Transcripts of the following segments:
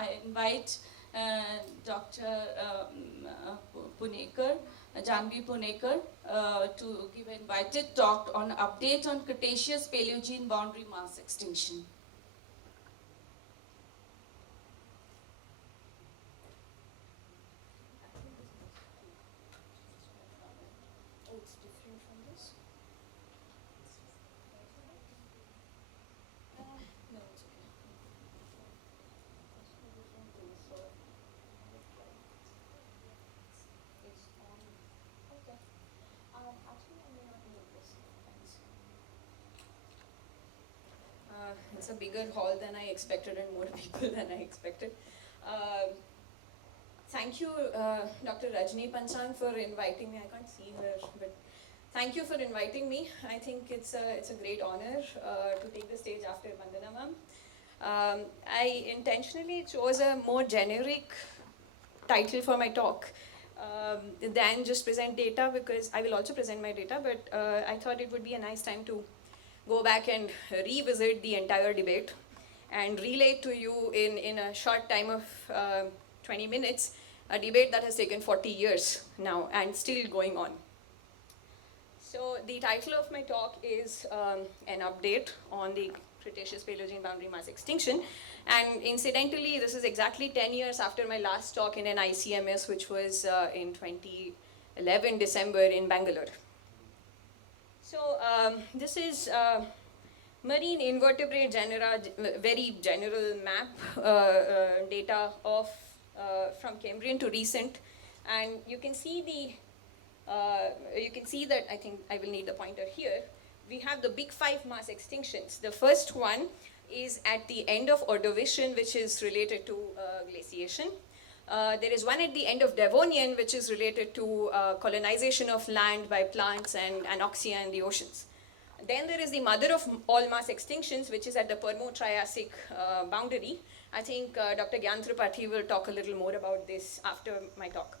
I invite Dr. Punekar, Jahnavi Punekar, to give an invited talk on update on Cretaceous-Palaeogene boundary mass extinction. It's a bigger hall than I expected and more people than I expected. Thank you, Dr. Rajni Panchang, for inviting me. I can't see her, but thank you for inviting me. I think it's a great honor to take the stage after Bandana ma'am. I intentionally chose a more generic title for my talk than just present data, because I will also present my data, but I thought it would be a nice time to go back and revisit the entire debate and relate to you in a short time of 20 minutes, a debate that has taken 40 years now and still going on. So the title of my talk is an update on the Cretaceous-Palaeogene boundary mass extinction. And incidentally, this is exactly 10 years after my last talk in an ICMS, which was in 2011 December in Bangalore. So this is marine invertebrate genera, very general map data of from Cambrian to recent, and you can see that, I think I will need the pointer here. We have the big 5 mass extinctions. The first one is at the end of Ordovician, which is related to glaciation. There is one at the end of Devonian, which is related to colonization of land by plants and anoxia in the oceans. Then there is the mother of all mass extinctions, which is at the Permo-Triassic boundary. I think Dr. Gyan Tripathi will talk a little more about this after my talk.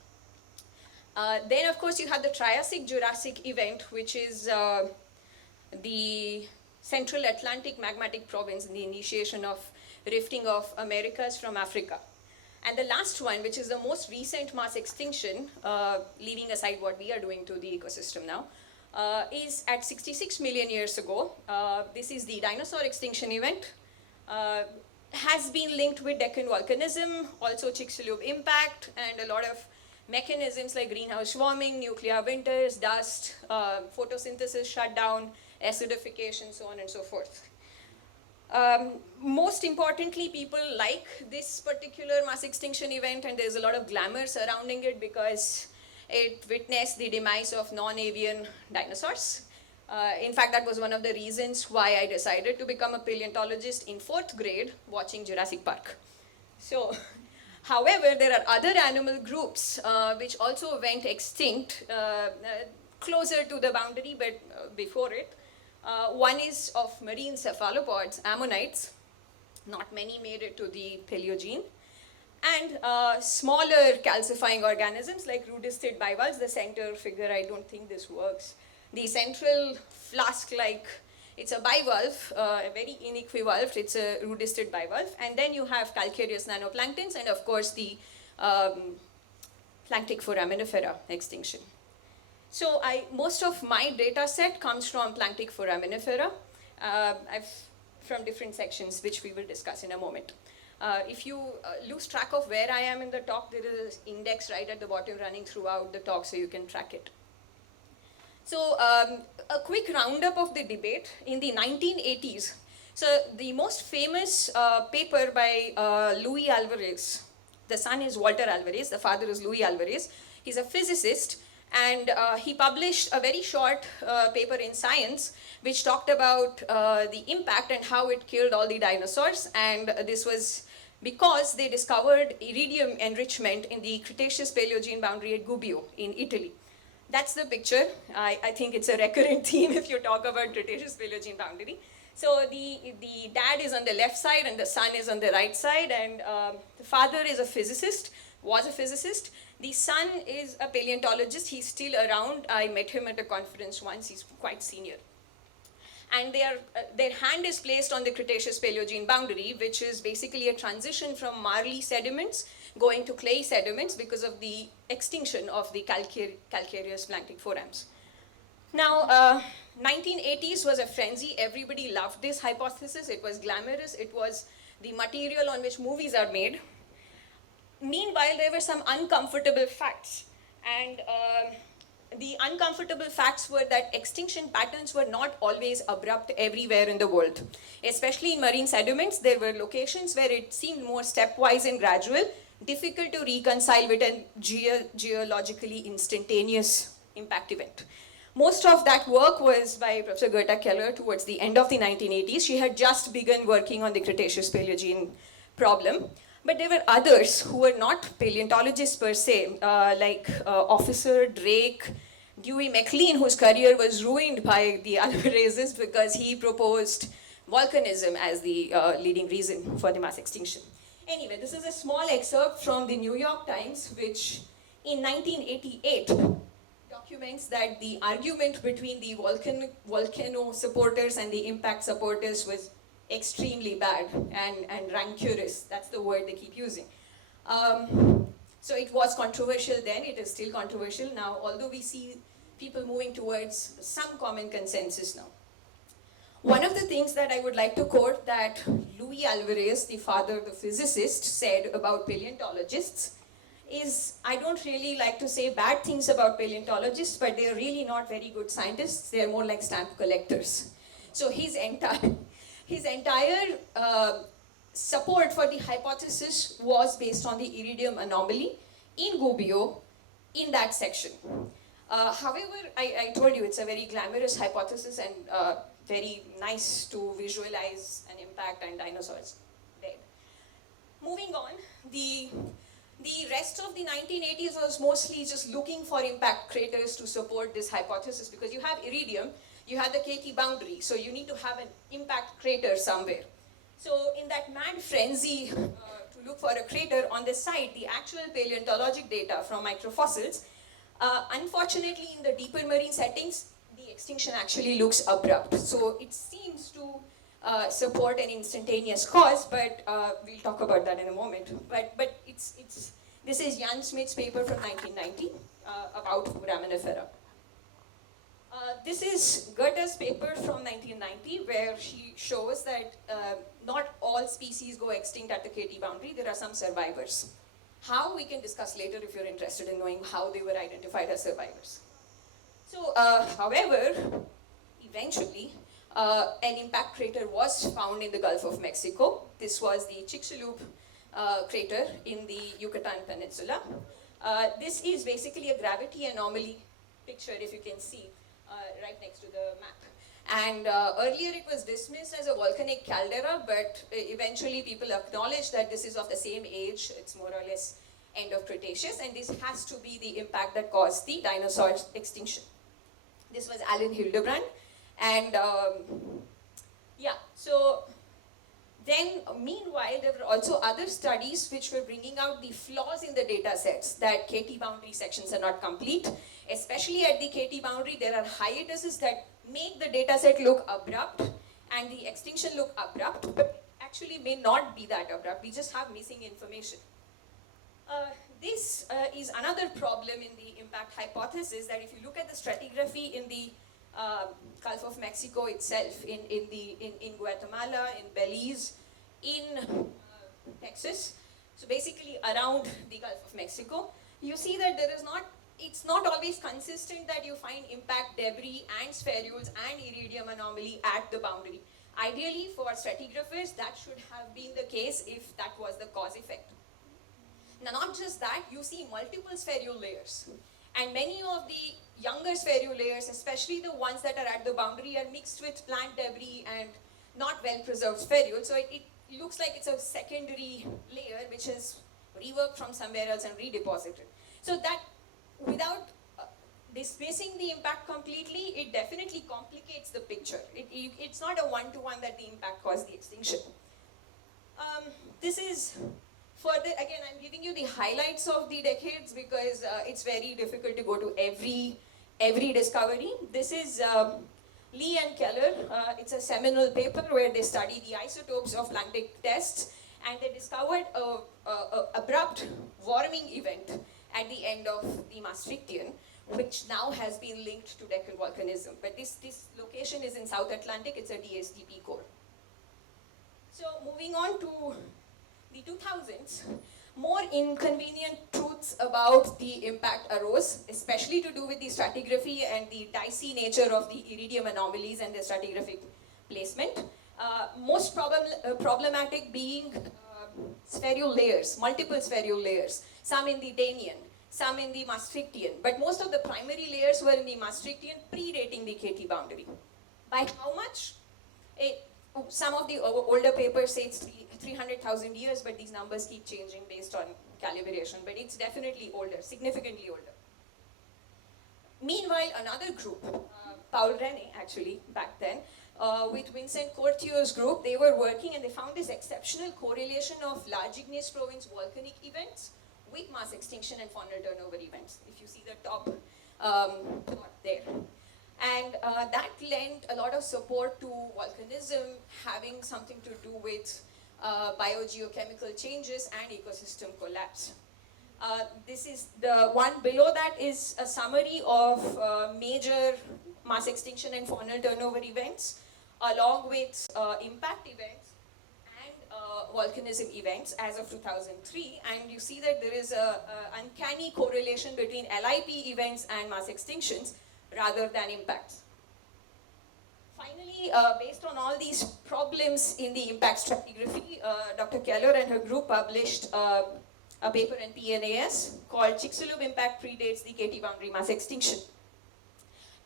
Then, of course, you have the Triassic-Jurassic event, which is the Central Atlantic Magmatic Province, the initiation of rifting of Americas from Africa. And the last one, which is the most recent mass extinction, leaving aside what we are doing to the ecosystem now, is at 66 million years ago. This is the dinosaur extinction event. Has been linked with Deccan volcanism, also Chicxulub impact, and a lot of mechanisms like greenhouse warming, nuclear winters, dust, photosynthesis shutdown, acidification, so on and so forth. Most importantly, people like this particular mass extinction event, and there's a lot of glamour surrounding it because it witnessed the demise of non-avian dinosaurs. In fact, that was one of the reasons why I decided to become a paleontologist in 4th grade, watching Jurassic Park. So, however, there are other animal groups which also went extinct closer to the boundary, but before it. One is of marine cephalopods, ammonites. Not many made it to the Paleogene. And smaller calcifying organisms like rudistid bivalves. The center figure, I don't think this works. The central flask-like, it's a bivalve, very inequivalved, it's a rudistid bivalve. And then you have calcareous nanoplanktons and of course the planktic foraminifera extinction. So most of my data set comes from planktic foraminifera from different sections, which we will discuss in a moment. If you lose track of where I am in the talk, there is an index right at the bottom running throughout the talk so you can track it. So a quick roundup of the debate in the 1980s. So the most famous paper by Luis Alvarez, the son is Walter Alvarez, the father is Luis Alvarez. He's a physicist. And he published a very short paper in Science which talked about the impact and how it killed all the dinosaurs. And this was because they discovered iridium enrichment in the Cretaceous-Palaeogene boundary at Gubbio in Italy. That's the picture. I think it's a recurrent theme if you talk about Cretaceous-Palaeogene boundary. So the dad is on the left side and the son is on the right side. And the father is a physicist, was a physicist. The son is a paleontologist. He's still around. I met him at a conference once. He's quite senior. and their hand is placed on the Cretaceous-Palaeogene boundary, which is basically a transition from marly sediments going to clay sediments because of the extinction of the calcareous planktic forams. Now, 1980s was a frenzy. Everybody loved this hypothesis. It was glamorous. It was the material on which movies are made. Meanwhile, there were some uncomfortable facts. And the uncomfortable facts were that extinction patterns were not always abrupt everywhere in the world. Especially in marine sediments, there were locations where it seemed more stepwise and gradual, difficult to reconcile with a geologically instantaneous impact event. Most of that work was by Professor Gerda Keller towards the end of the 1980s. She had just begun working on the Cretaceous-Palaeogene problem. But there were others who were not paleontologists per se, like Officer Drake, Dewey McLean, whose career was ruined by the Alvarezes because he proposed volcanism as the leading reason for the mass extinction. Anyway, this is a small excerpt from the New York Times, which in 1988 documents that the argument between the volcano supporters and the impact supporters was extremely bad and rancorous. That's the word they keep using. So it was controversial then, it is still controversial now, although we see people moving towards some common consensus now. One of the things that I would like to quote that Luis Alvarez, the father, the physicist, said about paleontologists is, I don't really like to say bad things about paleontologists, but they're really not very good scientists. They're more like stamp collectors. So his entire support for the hypothesis was based on the iridium anomaly in Gubbio in that section. However, I told you it's a very glamorous hypothesis and very nice to visualize an impact and dinosaurs dead. Moving on, the rest of the 1980s was mostly just looking for impact craters to support this hypothesis because you have iridium, you have the KT boundary, so you need to have an impact crater somewhere. So in that mad frenzy to look for a crater on the site, the actual paleontologic data from microfossils, unfortunately in the deeper marine settings, the extinction actually looks abrupt. So it seems to support an instantaneous cause, but we'll talk about that in a moment. But this is Jan Smith's paper from 1990 about foraminifera. This is Gerda's paper from 1990, where she shows that not all species go extinct at the KT boundary. There are some survivors. How, we can discuss later if you're interested in knowing how they were identified as survivors. So, however, eventually, an impact crater was found in the Gulf of Mexico. This was the Chicxulub crater in the Yucatan Peninsula. This is basically a gravity anomaly picture, if you can see, right next to the map. And earlier it was dismissed as a volcanic caldera, but eventually people acknowledged that this is of the same age. It's more or less end of Cretaceous, and this has to be the impact that caused the dinosaur extinction. This was Alan Hildebrand, and yeah, so then meanwhile there were also other studies which were bringing out the flaws in the data sets, that KT boundary sections are not complete. Especially at the KT boundary, there are hiatuses that make the data set look abrupt and the extinction look abrupt, but actually may not be that abrupt. We just have missing information. This is another problem in the impact hypothesis, that if you look at the stratigraphy in the Gulf of Mexico itself, in Guatemala, in Belize, in Texas, so basically around the Gulf of Mexico, you see that it's not always consistent that you find impact debris and spherules and iridium anomaly at the boundary. Ideally, for stratigraphers, that should have been the case if that was the cause effect. Now, not just that, you see multiple spherule layers. And many of the younger spherule layers, especially the ones that are at the boundary, are mixed with plant debris and not well-preserved spherules. So it looks like it's a secondary layer which is reworked from somewhere else and redeposited. So that, without dismissing the impact completely, it definitely complicates the picture. It's not a one-to-one that the impact caused the extinction. This is further, again, I'm giving you the highlights of the decades because it's very difficult to go to every discovery. This is Lee and Keller, it's a seminal paper where they study the isotopes of Planck tests, and they discovered a abrupt warming event at the end of the Maastrichtian, which now has been linked to Deccan volcanism. But this location is in South Atlantic, it's a DSTP core. So moving on to the 2000s, more inconvenient truths about the impact arose, especially to do with the stratigraphy and the dicey nature of the iridium anomalies and the stratigraphic placement. Most problematic being spherule layers, multiple spherule layers, some in the Danian, some in the Maastrichtian, but most of the primary layers were in the Maastrichtian, predating the KT boundary. By how much? Some of the older papers say it's 300,000 years, but these numbers keep changing based on calibration, but it's definitely older, significantly older. Meanwhile, another group, Paul Rene actually, back then, with Vincent Cortio's group, they were working and they found this exceptional correlation of large igneous province volcanic events with mass extinction and faunal turnover events, if you see the top plot there. And that lent a lot of support to volcanism having something to do with biogeochemical changes and ecosystem collapse. This is the one below that is a summary of major mass extinction and faunal turnover events, along with impact events and volcanism events as of 2003. And you see that there is an uncanny correlation between LIP events and mass extinctions rather than impacts. Finally, based on all these problems in the impact stratigraphy, Dr. Keller and her group published a paper in PNAS called Chicxulub impact predates the KT boundary mass extinction.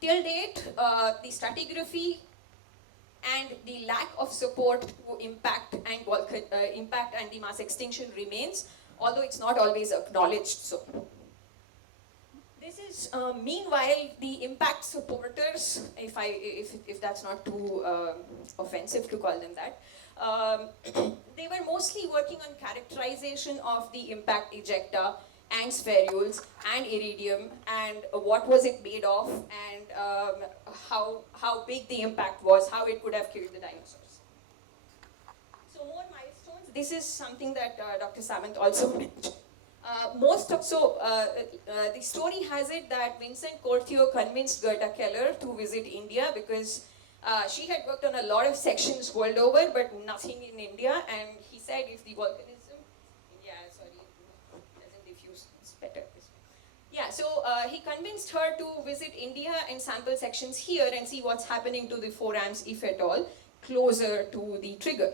Till date, the stratigraphy and the lack of support to impact and the mass extinction remains, although it's not always acknowledged so. This is, meanwhile, the impact supporters, if that's not too offensive to call them that, they were mostly working on characterization of the impact ejecta and spherules and iridium and what was it made of and how big the impact was, how it could have killed the dinosaurs. So more milestones. This is something that Dr. Samant also mentioned. The story has it that Vincent Cortio convinced Gerda Keller to visit India because she had worked on a lot of sections world over, but nothing in India. And he said, if the volcanism, doesn't diffuse, it's better this way. Yeah, so he convinced her to visit India and sample sections here and see what's happening to the forams, if at all, closer to the trigger.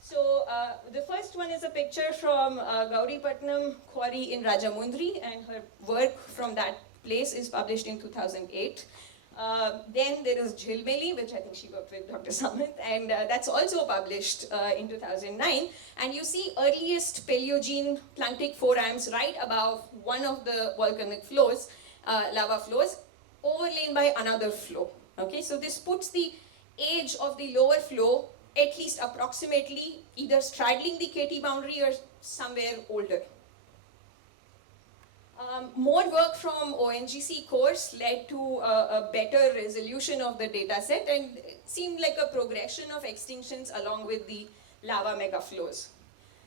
So the first one is a picture from Gauripatnam quarry in Rajamundry, and her work from that place is published in 2008. Then there is Jhilmeli, which I think she worked with Dr. Samant, and that's also published in 2009. And you see earliest Paleogene Plantic forams right above one of the volcanic flows, lava flows, overlain by another flow. Okay, so this puts the age of the lower flow at least approximately either straddling the KT boundary or somewhere older. More work from ONGC course led to a better resolution of the data set and it seemed like a progression of extinctions along with the lava megaflows.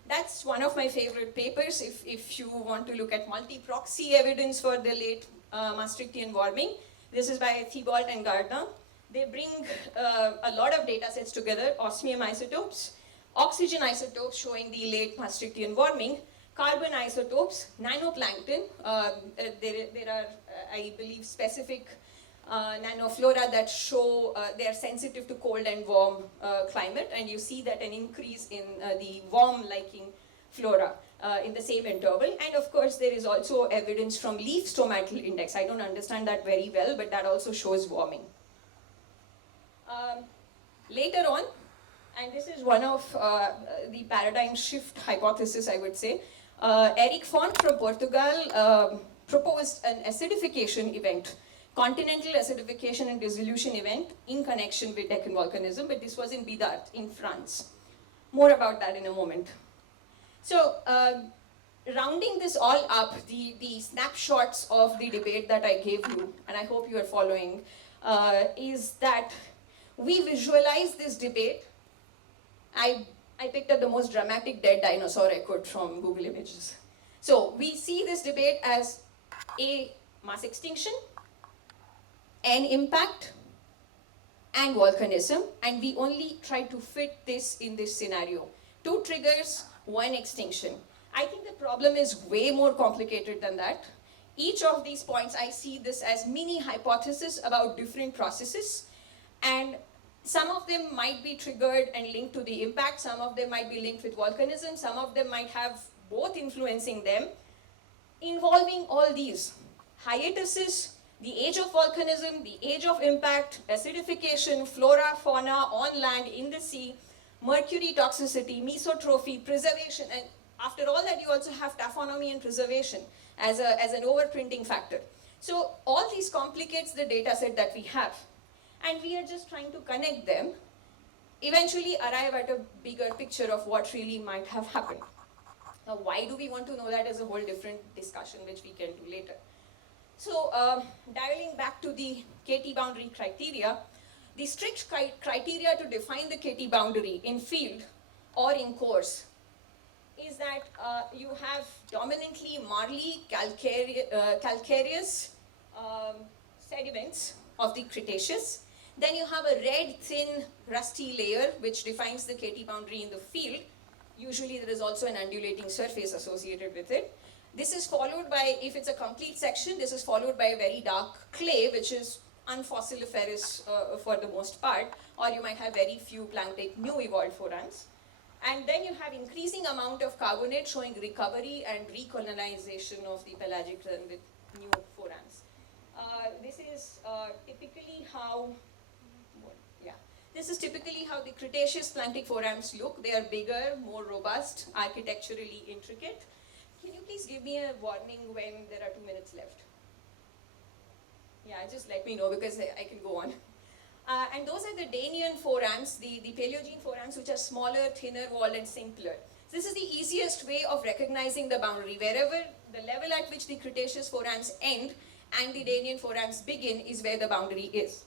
That's one of my favorite papers if you want to look at multi-proxy evidence for the late Maastrichtian warming. This is by Thibault and Gardner. They bring a lot of data sets together, osmium isotopes, oxygen isotopes showing the late Maastrichtian warming, carbon isotopes, nanoplankton. There are, I believe, specific nanoflora that show they are sensitive to cold and warm climate, and you see that an increase in the warm-liking flora in the same interval. And of course, there is also evidence from leaf stomatal index. I don't understand that very well, but that also shows warming. Later on, and this is one of the paradigm shift hypothesis, I would say, Eric Font from Portugal proposed an acidification event, continental acidification and dissolution event in connection with Deccan volcanism, but this was in Bidart in France. More about that in a moment. So, rounding this all up, the snapshots of the debate that I gave you, and I hope you are following, is that we visualize this debate. I picked up the most dramatic dead dinosaur I could from Google Images. So we see this debate as a mass extinction, an impact, and volcanism, and we only try to fit this in this scenario. 2 triggers, 1 extinction. I think the problem is way more complicated than that. Each of these points, I see this as mini hypotheses about different processes, and some of them might be triggered and linked to the impact, some of them might be linked with volcanism, some of them might have both influencing them. Involving all these hiatuses, the age of volcanism, the age of impact, acidification, flora, fauna on land, in the sea, mercury toxicity, mesotrophy, preservation, and after all that you also have taphonomy and preservation as an overprinting factor. So all these complicates the data set that we have, and we are just trying to connect them, eventually arrive at a bigger picture of what really might have happened. Now, why do we want to know that is a whole different discussion which we can do later. So, dialing back to the KT boundary criteria, the strict criteria to define the KT boundary in field or in course is that you have dominantly marly calcareous sediments of the Cretaceous. Then you have a red, thin, rusty layer which defines the KT boundary in the field. Usually there is also an undulating surface associated with it. This is followed by, if it's a complete section, this is followed by a very dark clay, which is unfossiliferous for the most part, or you might have very few planktic new evolved forams. And then you have increasing amount of carbonate showing recovery and recolonization of the pelagic run with new forams. This is typically how the Cretaceous planktic forams look. They are bigger, more robust, architecturally intricate. Can you please give me a warning when there are 2 minutes left? Yeah, just let me know because I can go on. And those are the Danian forams, the Palaeogene forams, which are smaller, thinner walled and simpler. This is the easiest way of recognizing the boundary. Wherever the level at which the Cretaceous forams end and the Danian forams begin is where the boundary is.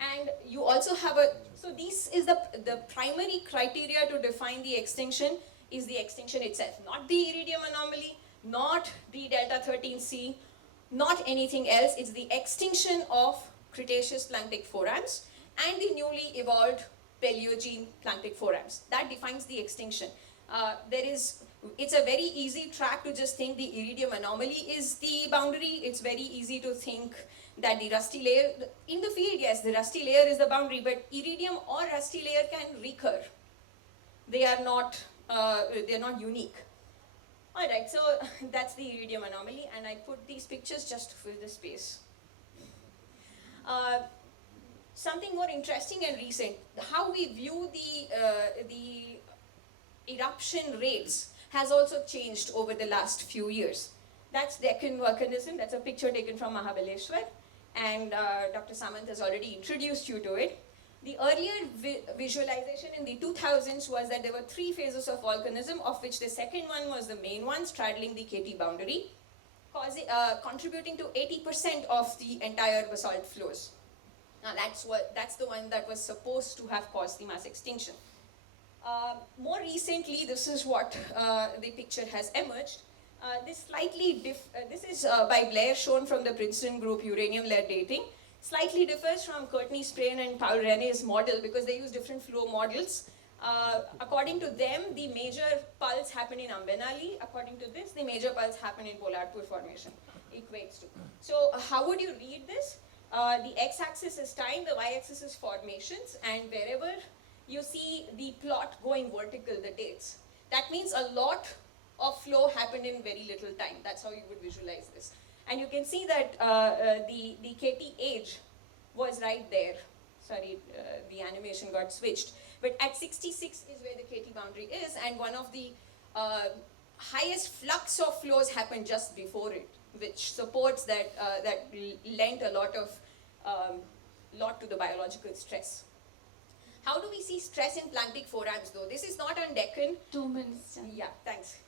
And you also have so this is the primary criteria to define the extinction is the extinction itself, not the iridium anomaly, not the delta 13C, not anything else. It's the extinction of Cretaceous planktic forams and the newly evolved Palaeogene planktic forams. That defines the extinction. It's a very easy track to just think the iridium anomaly is the boundary. It's very easy to think that the rusty layer, in the field, yes, the rusty layer is the boundary, but iridium or rusty layer can recur. They are not unique. All right, so that's the iridium anomaly, and I put these pictures just to fill the space. Something more interesting and recent, how we view the eruption rates has also changed over the last few years. That's Deccan volcanism. That's a picture taken from Mahabaleshwar, and Dr. Samant has already introduced you to it. The earlier visualization in the 2000s was that there were 3 phases of volcanism, of which the second one was the main one, straddling the KT boundary, contributing to 80% of the entire basalt flows. Now that's the one that was supposed to have caused the mass extinction. More recently, this is what the picture has emerged. This is by Blair, shown from the Princeton group, uranium-lead dating. Slightly differs from Courtney Sprain and Paul Rene's model because they use different flow models. According to them, the major pulse happened in Ambenali. According to this, the major pulse happened in Pollardpur Formation, equates to. So how would you read this? The x-axis is time, the y-axis is formations, and wherever you see the plot going vertical, the dates, that means a lot of flow happened in very little time. That's how you would visualize this. And you can see that the KT age was right there. Sorry, the animation got switched. But at 66 is where the KT boundary is, and one of the highest flux of flows happened just before it, which supports that that lent a lot to the biological stress. How do we see stress in planktic forams though? This is not on Deccan. 2 minutes. Yeah, thanks.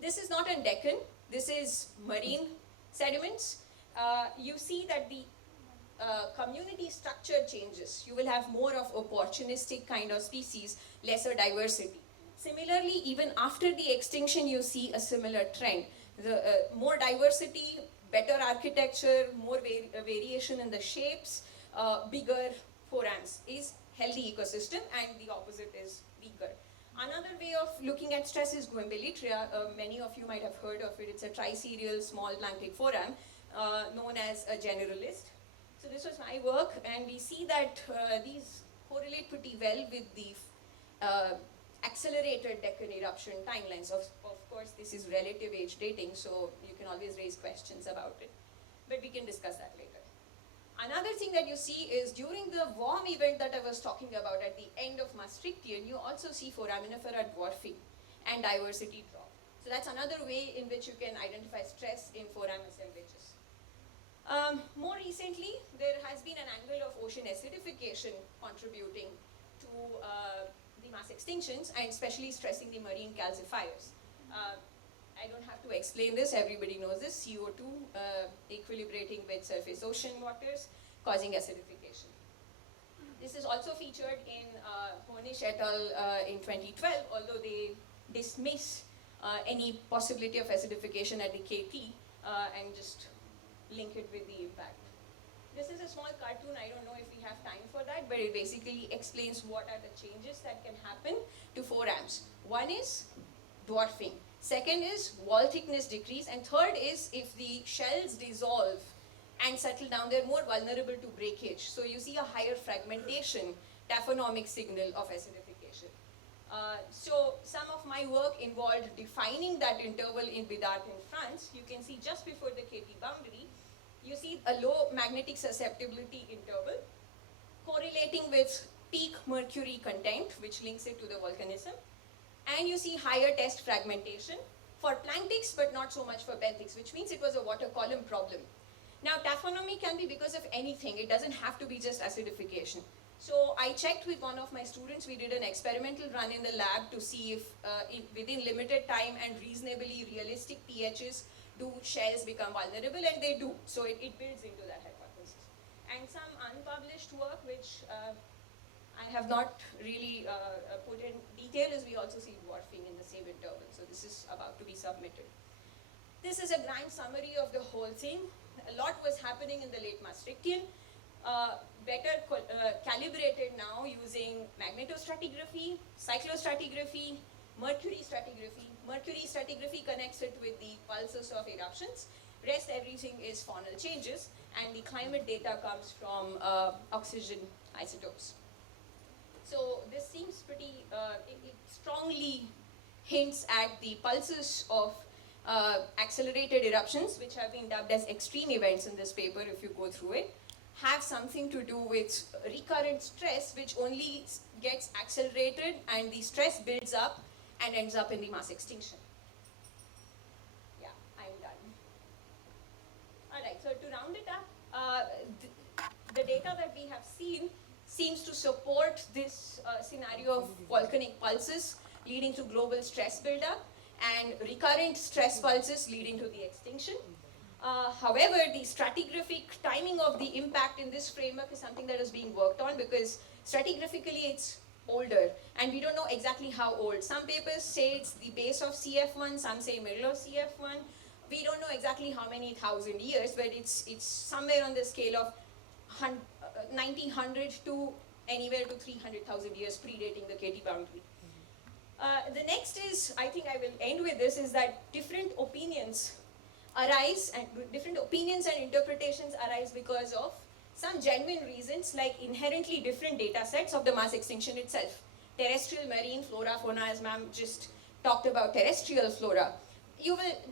This is not on Deccan. This is marine sediments. You see that community structure changes. You will have more of opportunistic kind of species, lesser diversity. Similarly, even after the extinction, you see a similar trend. The more diversity, better architecture, more variation in the shapes, bigger forams is healthy ecosystem, and the opposite is weaker. Another way of looking at stress is Guembillitria. Many of you might have heard of it. It's a triserial small planktic foram known as a generalist. So this was my work, and we see that these correlate pretty well with the accelerated Deccan eruption timelines. Of course, this is relative age dating, so you can always raise questions about it. But we can discuss that later. Another thing that you see is during the warm event that I was talking about at the end of Maastrichtian, you also see foraminifera dwarfing and diversity drop. So that's another way in which you can identify stress in foram assemblages. More recently, there has been an angle of ocean acidification contributing to the mass extinctions and especially stressing the marine calcifiers. I don't have to explain this, everybody knows this, CO2 equilibrating with surface ocean waters causing acidification. This is also featured in Hornish et al. In 2012, although they dismiss any possibility of acidification at the KT and just link it with the impact. This is a small cartoon, I don't know if we have time for that, but it basically explains what are the changes that can happen to forams. One is dwarfing. Second is wall thickness decrease, and third is if the shells dissolve and settle down, they're more vulnerable to breakage. So you see a higher fragmentation, taphonomic signal of acidification. So some of my work involved defining that interval in Bidart in France. You can see just before the KT boundary, you see a low magnetic susceptibility interval correlating with peak mercury content, which links it to the volcanism. And you see higher test fragmentation for planktics, but not so much for benthics, which means it was a water column problem. Now, taphonomy can be because of anything. It doesn't have to be just acidification. So I checked with one of my students. We did an experimental run in the lab to see if within limited time and reasonably realistic pHs, do shells become vulnerable, and they do. So it builds into that hypothesis. And some unpublished work, which I have not really put in detail, is we also see dwarfing in the same interval. So this is about to be submitted. This is a grand summary of the whole thing. A lot was happening in the late Maastrichtian. Better calibrated now using magnetostratigraphy, cyclostratigraphy, mercury stratigraphy. Mercury stratigraphy connects it with the pulses of eruptions. Rest everything is faunal changes, and the climate data comes from oxygen isotopes. So this seems pretty, it strongly hints at the pulses of accelerated eruptions, which have been dubbed as extreme events in this paper if you go through it, have something to do with recurrent stress, which only gets accelerated and the stress builds up and ends up in the mass extinction. Yeah, I'm done. All right, so to round it up, the data that we have seen seems to support this scenario of volcanic pulses leading to global stress buildup and recurrent stress pulses leading to the extinction. However, the stratigraphic timing of the impact in this framework is something that is being worked on, because stratigraphically it's older and we don't know exactly how old. Some papers say it's the base of CF1, some say middle of CF1. We don't know exactly how many thousand years, but it's somewhere on the scale of 1900 to anywhere to 300,000 years predating the KT boundary. The next is, I think I will end with this, is that different opinions arise, and different opinions and interpretations arise because of some genuine reasons, like inherently different data sets of the mass extinction itself. Terrestrial marine flora, fauna, as ma'am just talked about terrestrial flora.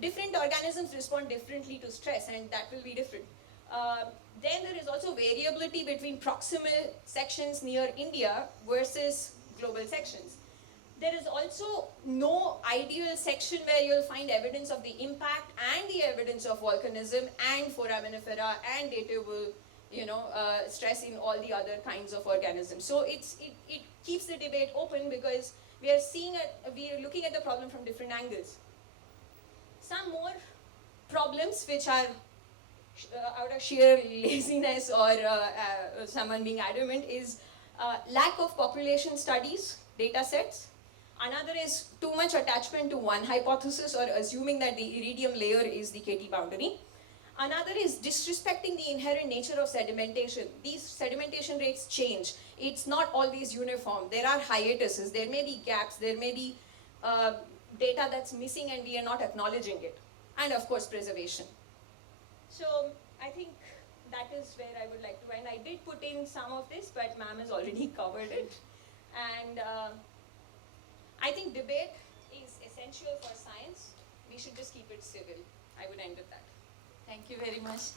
Different organisms respond differently to stress, and that will be different. Then there is also variability between proximal sections near India versus global sections. There is also no ideal section where you'll find evidence of the impact and the evidence of volcanism and foraminifera and datable, stress in all the other kinds of organisms. So it keeps the debate open, because we are looking at the problem from different angles. Some more problems which are out of sheer laziness or someone being adamant is lack of population studies, data sets. Another is too much attachment to one hypothesis or assuming that the iridium layer is the KT boundary. Another is disrespecting the inherent nature of sedimentation. These sedimentation rates change. It's not always uniform. There are hiatuses, there may be gaps, there may be data that's missing and we are not acknowledging it. And of course, preservation. So I think that is where I would like to end. I did put in some of this, but ma'am has already covered it. And I think debate is essential for science. We should just keep it civil. I would end with that. Thank you very much.